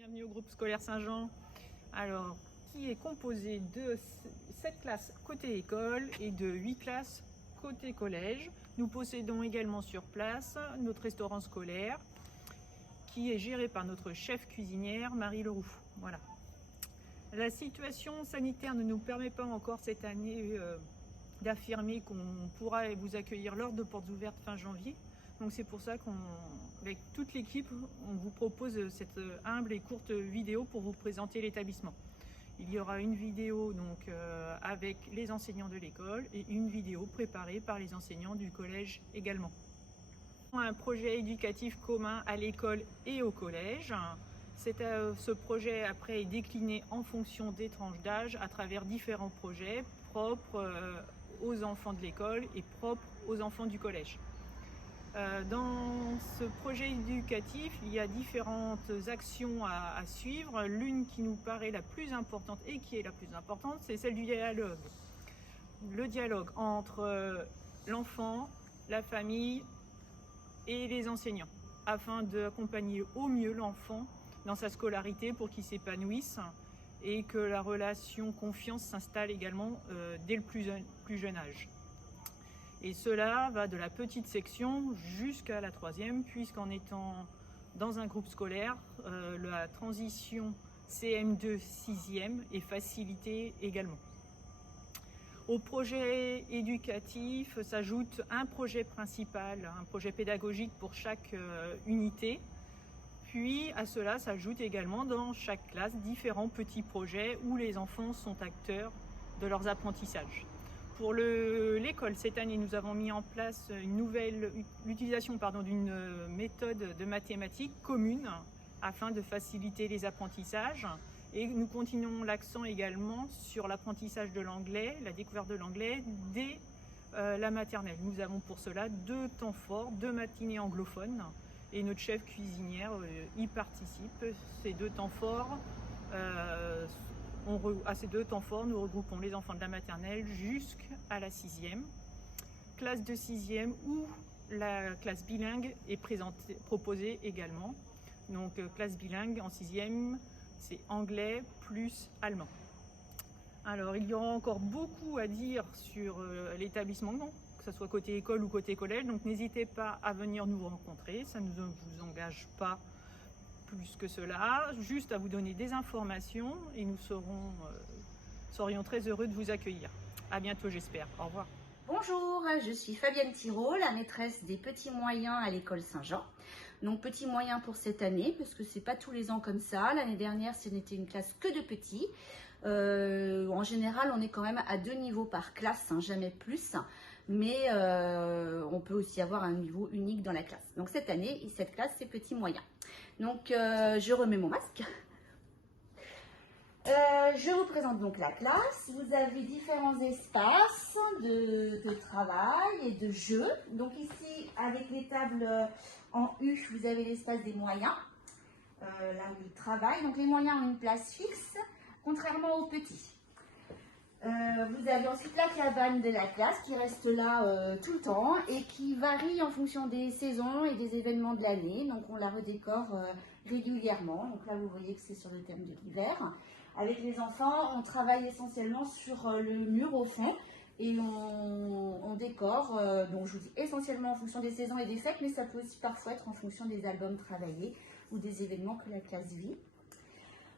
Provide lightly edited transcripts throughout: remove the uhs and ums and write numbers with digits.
Bienvenue au groupe scolaire Saint-Jean. Alors, qui est composé de 7 classes côté école et de 8 classes côté collège. Nous possédons également sur place notre restaurant scolaire qui est géré par notre chef cuisinière Marie Leroux. Voilà. La situation sanitaire ne nous permet pas encore cette année d'affirmer qu'on pourra vous accueillir lors de portes ouvertes fin janvier. Donc c'est pour ça qu'avec toute l'équipe, on vous propose cette humble et courte vidéo pour vous présenter l'établissement. Il y aura une vidéo donc, avec les enseignants de l'école et une vidéo préparée par les enseignants du collège également. Un projet éducatif commun à l'école et au collège. Ce projet après est décliné en fonction des tranches d'âge à travers différents projets propres aux enfants de l'école et propres aux enfants du collège. Dans ce projet éducatif, il y a différentes actions à suivre. L'une qui nous paraît la plus importante et qui est la plus importante, c'est celle du dialogue. Le dialogue entre l'enfant, la famille et les enseignants, afin d'accompagner au mieux l'enfant dans sa scolarité pour qu'il s'épanouisse et que la relation confiance s'installe également dès le plus jeune âge. Et cela va de la petite section jusqu'à la troisième, puisqu'en étant dans un groupe scolaire, la transition CM2 6e est facilitée également. Au projet éducatif s'ajoute un projet principal, un projet pédagogique pour chaque unité. Puis à cela s'ajoute également dans chaque classe différents petits projets où les enfants sont acteurs de leurs apprentissages. Pour l'école, cette année, nous avons mis en place l'utilisation d'une méthode de mathématiques commune afin de faciliter les apprentissages. Et nous continuons l'accent également sur l'apprentissage de l'anglais, la découverte de l'anglais dès la maternelle. Nous avons pour cela 2 temps forts, 2 matinées anglophones et notre chef cuisinière y participe. Ces 2 temps forts à ces 2 temps forts, nous regroupons les enfants de la maternelle jusqu'à la 6e, classe de 6e où la classe bilingue est proposée également. Donc classe bilingue en 6e, c'est anglais plus allemand. Alors il y aura encore beaucoup à dire sur l'établissement, que ce soit côté école ou côté collège, donc n'hésitez pas à venir nous rencontrer, ça ne vous engage pas plus que cela, juste à vous donner des informations et nous serions très heureux de vous accueillir. À bientôt j'espère. Au revoir. Bonjour, je suis Fabienne Thirault, la maîtresse des petits moyens à l'école Saint-Jean. Donc petits moyens pour cette année, parce que c'est pas tous les ans comme ça. L'année dernière, ce n'était une classe que de petits. En général, on est quand même à 2 niveaux par classe, jamais plus. Mais on peut aussi avoir un niveau unique dans la classe. Donc cette année, cette classe, c'est petits moyens. Donc je remets mon masque. Je vous présente donc la classe. Vous avez différents espaces de travail et de jeu. Donc ici, avec les tables en U, vous avez l'espace des moyens, là où ils travaillent. Donc les moyens ont une place fixe, contrairement aux petits. Vous avez ensuite la cabane de la classe qui reste là tout le temps et qui varie en fonction des saisons et des événements de l'année. Donc on la redécore régulièrement. Donc là vous voyez que c'est sur le thème de l'hiver. Avec les enfants, on travaille essentiellement sur le mur au fond et on décore. Donc je vous dis essentiellement en fonction des saisons et des fêtes, mais ça peut aussi parfois être en fonction des albums travaillés ou des événements que la classe vit.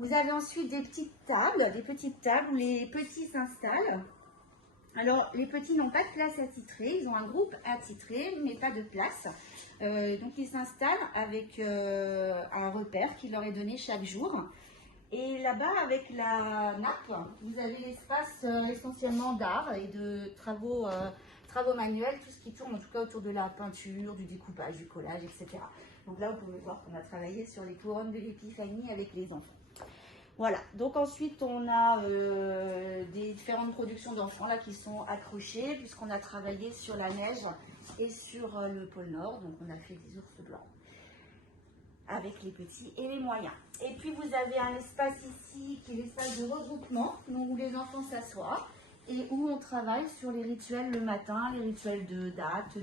Vous avez ensuite des petites tables où les petits s'installent. Alors, les petits n'ont pas de place attitrée, ils ont un groupe attitré, mais pas de place. Donc, ils s'installent avec un repère qui leur est donné chaque jour. Et là-bas, avec la nappe, vous avez l'espace essentiellement d'art et de travaux manuels, tout ce qui tourne en tout cas autour de la peinture, du découpage, du collage, etc. Donc là, vous pouvez voir qu'on a travaillé sur les couronnes de l'épiphanie avec les enfants. Voilà, donc ensuite on a des différentes productions d'enfants là qui sont accrochées puisqu'on a travaillé sur la neige et sur le pôle Nord, donc on a fait des ours blancs avec les petits et les moyens. Et puis vous avez un espace ici qui est l'espace de regroupement, donc où les enfants s'assoient et où on travaille sur les rituels le matin, les rituels de date,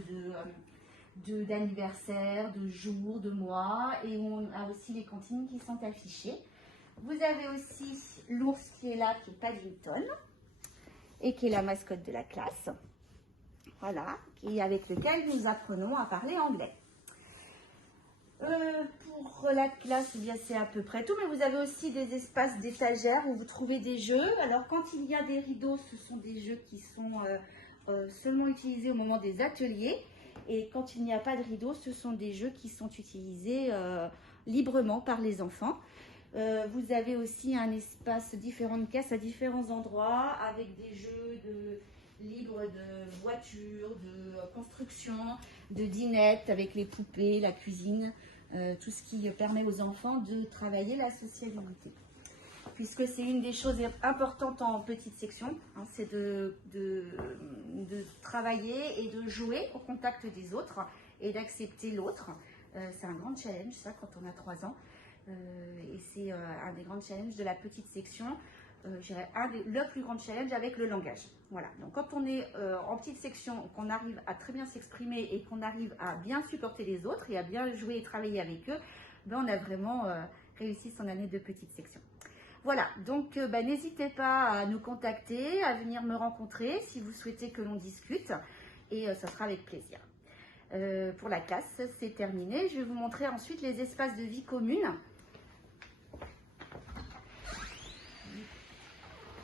d'anniversaire, de jours, de mois, et on a aussi les cantines qui sont affichées. Vous avez aussi l'ours qui est là, qui est Paddington, et qui est la mascotte de la classe. Voilà, avec lequel nous apprenons à parler anglais. Pour la classe, eh bien, c'est à peu près tout, mais vous avez aussi des espaces d'étagères où vous trouvez des jeux. Alors, quand il y a des rideaux, ce sont des jeux qui sont seulement utilisés au moment des ateliers. Et quand il n'y a pas de rideaux, ce sont des jeux qui sont utilisés librement par les enfants. Vous avez aussi un espace, différentes caisses à différents endroits avec des jeux libres de voitures, de construction, de dinettes avec les poupées, la cuisine, tout ce qui permet aux enfants de travailler la sociabilité. Puisque c'est une des choses importantes en petite section, hein, c'est de travailler et de jouer au contact des autres et d'accepter l'autre. C'est un grand challenge, ça, quand on a 3 ans. Et c'est un des grands challenges de la petite section. Le plus grand challenge avec le langage. Voilà. Donc quand on est en petite section, qu'on arrive à très bien s'exprimer et qu'on arrive à bien supporter les autres et à bien jouer et travailler avec eux, ben on a vraiment réussi son année de petite section. Voilà, donc n'hésitez pas à nous contacter, à venir me rencontrer si vous souhaitez que l'on discute, et ça sera avec plaisir. Pour la classe, c'est terminé. Je vais vous montrer ensuite les espaces de vie commune.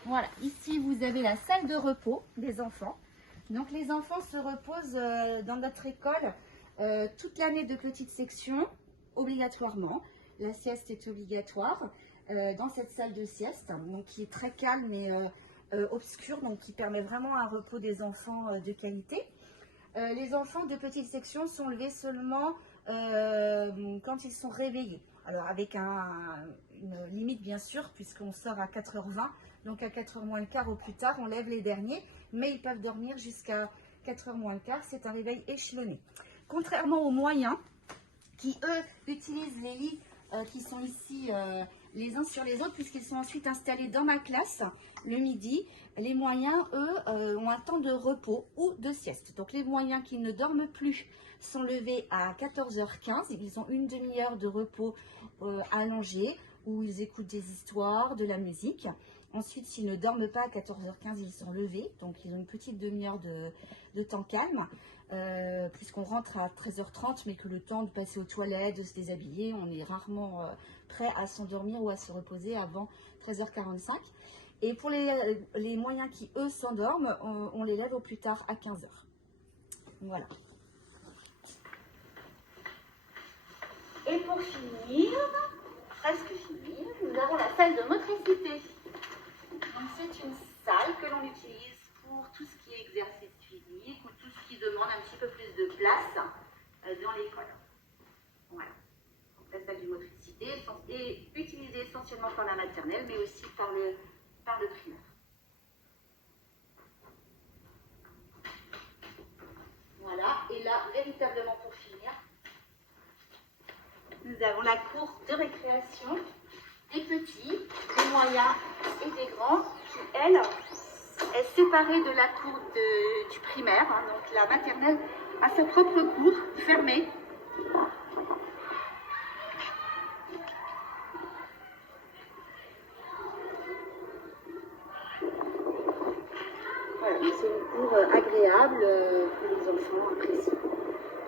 Voilà, ici vous avez la salle de repos des enfants. Donc les enfants se reposent dans notre école toute l'année de petite section, obligatoirement. La sieste est obligatoire dans cette salle de sieste, donc qui est très calme et obscure, donc qui permet vraiment un repos des enfants de qualité. Les enfants de petite section sont levés seulement quand ils sont réveillés. Alors avec une limite bien sûr, puisqu'on sort à 4h20, donc à 4h moins le quart au plus tard, on lève les derniers, mais ils peuvent dormir jusqu'à 4h moins le quart, c'est un réveil échelonné. Contrairement aux moyens, qui eux utilisent les lits qui sont ici les uns sur les autres, puisqu'ils sont ensuite installés dans ma classe le midi. Les moyens, eux, ont un temps de repos ou de sieste. Donc les moyens qui ne dorment plus sont levés à 14h15. Ils ont une demi-heure de repos allongé, où ils écoutent des histoires, de la musique. Ensuite, s'ils ne dorment pas à 14h15, ils sont levés. Donc ils ont une petite demi-heure de temps calme. Puisqu'on rentre à 13h30, mais que le temps de passer aux toilettes, de se déshabiller, on est rarement prêt à s'endormir ou à se reposer avant 13h45. Et pour les moyens qui, eux, s'endorment, on les lève au plus tard à 15h. Voilà. Et pour finir, presque finir, nous avons la salle de motricité. Donc c'est une salle que l'on utilise pour tout ce qui est exercice physique ou tout ce qui demande un petit peu plus de place dans l'école. Voilà. Donc la salle de motricité est utilisée essentiellement par la maternelle, mais aussi par le primaire. Voilà. Et là, véritablement pour finir, nous avons la cour de récréation des petits, des moyens et des grands qui, elle, est séparée de la cour du primaire. Hein, donc la maternelle a sa propre cour fermée. Voilà, c'est une cour agréable que les enfants apprécient.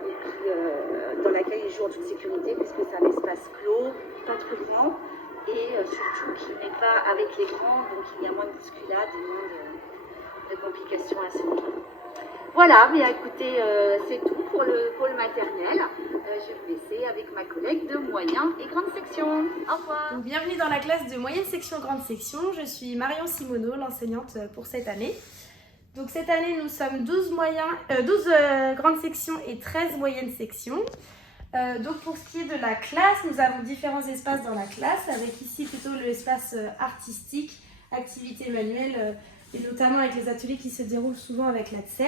Et puis dans laquelle ils jouent en toute sécurité puisque c'est un espace clos, pas trop grand. Et surtout qui n'est pas avec les grands, donc il y a moins de bousculade et moins de complications à ce niveau. Voilà, mais écoutez, c'est tout pour le maternel. Je vais vous laisser avec ma collègue de moyenne et grande section. Au revoir. Donc, bienvenue dans la classe de moyenne section, grande section. Je suis Marion Simoneau, l'enseignante pour cette année. Donc cette année, nous sommes 12 grandes sections et 13 moyennes sections. Donc pour ce qui est de la classe, nous avons différents espaces dans la classe, avec ici plutôt l'espace artistique, activités manuelles, et notamment avec les ateliers qui se déroulent souvent avec l'ATSEM.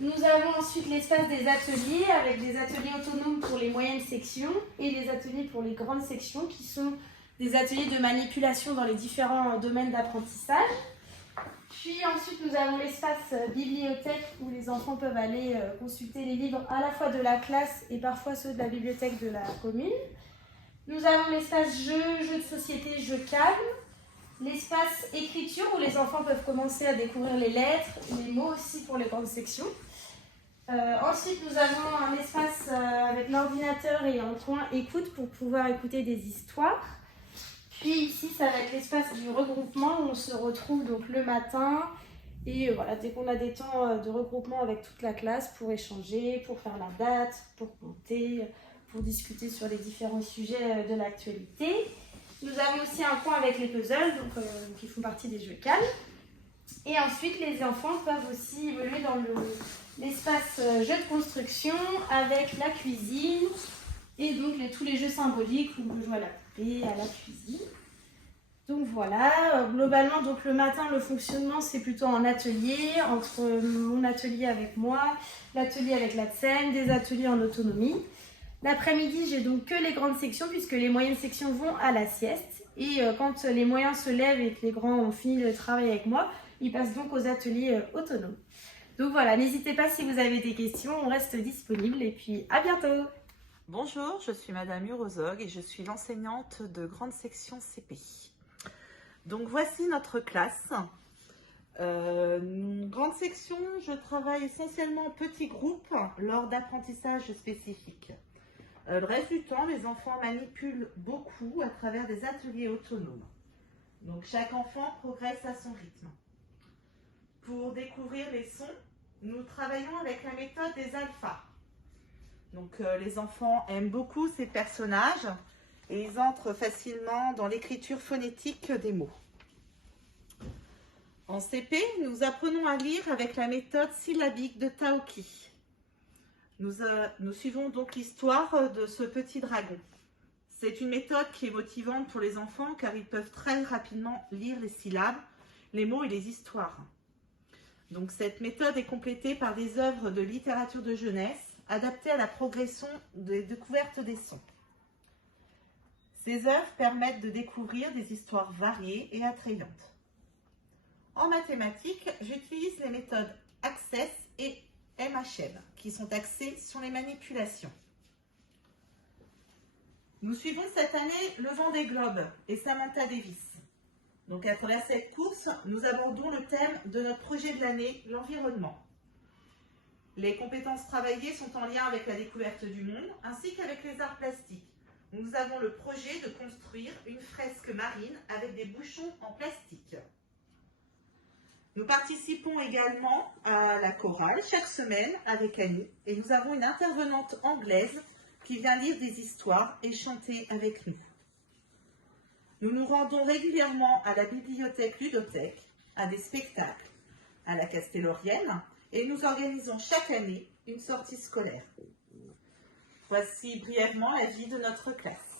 Nous avons ensuite l'espace des ateliers, avec des ateliers autonomes pour les moyennes sections et des ateliers pour les grandes sections, qui sont des ateliers de manipulation dans les différents domaines d'apprentissage. Puis ensuite, nous avons l'espace bibliothèque où les enfants peuvent aller consulter les livres à la fois de la classe et parfois ceux de la bibliothèque de la commune. Nous avons l'espace jeux de société, jeux calmes. L'espace écriture où les enfants peuvent commencer à découvrir les lettres, les mots aussi pour les grandes sections. Ensuite, nous avons un espace avec l'ordinateur et un coin écoute pour pouvoir écouter des histoires. Puis ici, ça va être l'espace du regroupement où on se retrouve donc le matin. Et voilà, dès qu'on a des temps de regroupement avec toute la classe pour échanger, pour faire la date, pour compter, pour discuter sur les différents sujets de l'actualité. Nous avons aussi un coin avec les puzzles, donc, qui font partie des jeux calmes. Et ensuite, les enfants peuvent aussi évoluer dans l'espace jeu de construction avec la cuisine et donc tous les jeux symboliques où on peut jouer à la poupée, à la cuisine. Donc voilà, globalement, donc le matin, le fonctionnement, c'est plutôt en atelier, entre mon atelier avec moi, l'atelier avec la scène, des ateliers en autonomie. L'après-midi, j'ai donc que les grandes sections puisque les moyennes sections vont à la sieste. Et quand les moyens se lèvent et que les grands ont fini le travail avec moi, ils passent donc aux ateliers autonomes. Donc voilà, n'hésitez pas si vous avez des questions, on reste disponible et puis à bientôt. Bonjour, je suis Madame Urozog et je suis l'enseignante de grande section CP. Donc voici notre classe. Grande section, je travaille essentiellement en petits groupes lors d'apprentissages spécifiques. Le reste du temps, les enfants manipulent beaucoup à travers des ateliers autonomes. Donc chaque enfant progresse à son rythme. Pour découvrir les sons, nous travaillons avec la méthode des alphas. Donc les enfants aiment beaucoup ces personnages et ils entrent facilement dans l'écriture phonétique des mots. En CP, nous apprenons à lire avec la méthode syllabique de Taoki. Nous suivons donc l'histoire de ce petit dragon. C'est une méthode qui est motivante pour les enfants car ils peuvent très rapidement lire les syllabes, les mots et les histoires. Donc cette méthode est complétée par des œuvres de littérature de jeunesse adaptées à la progression des découvertes des sons. Ces œuvres permettent de découvrir des histoires variées et attrayantes. En mathématiques, j'utilise les méthodes Access et MHM, qui sont axées sur les manipulations. Nous suivons cette année le Vendée Globe et Samantha Davis. Donc à travers cette course, nous abordons le thème de notre projet de l'année, l'environnement. Les compétences travaillées sont en lien avec la découverte du monde, ainsi qu'avec les arts plastiques. Nous avons le projet de construire une fresque marine avec des bouchons en plastique. Nous participons également à la chorale chaque semaine avec Annie et nous avons une intervenante anglaise qui vient lire des histoires et chanter avec nous. Nous nous rendons régulièrement à la bibliothèque ludothèque, à des spectacles, à la Castellorienne et nous organisons chaque année une sortie scolaire. Voici brièvement la vie de notre classe.